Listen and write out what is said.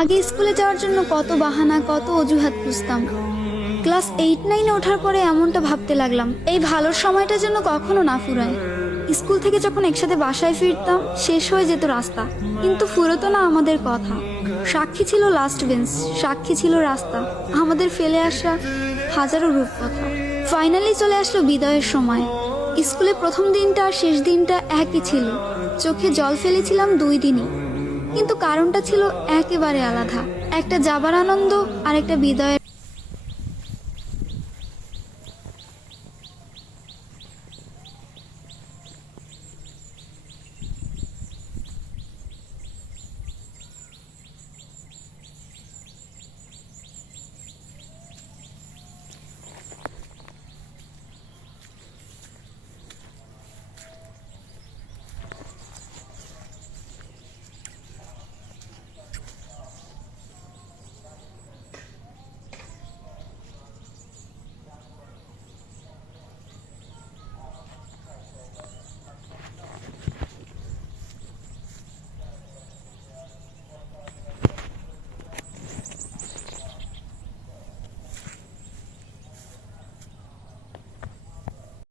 আগে স্কুলে যাওয়ার জন্য কত বাহানা, কত অজুহাত খুঁজতাম। ক্লাস 8-9 ওঠার পরে এমনটা ভাবতে লাগলাম, এই ভালোর সময়টা যেন কখনো না ফুরায়। স্কুল থেকে যখন একসাথে বাসায় ফিরতাম, শেষ হয়ে যেত রাস্তা, কিন্তু ফুরতো না আমাদের কথা। সাক্ষী ছিল লাস্ট বেঞ্চ, সাক্ষী ছিল রাস্তা, আমাদের ফেলে আসা হাজারো রূপকথা। ফাইনালি চলে আসলো বিদায়ের সময়। স্কুলে প্রথম দিনটা আর শেষ দিনটা একই ছিল। চোখে জল ফেলেছিলাম 2 দিনই, কিন্তু কারণটা ছিল একেবারে আলাদা। একটা যাবার আনন্দ আর একটা বিদায়ের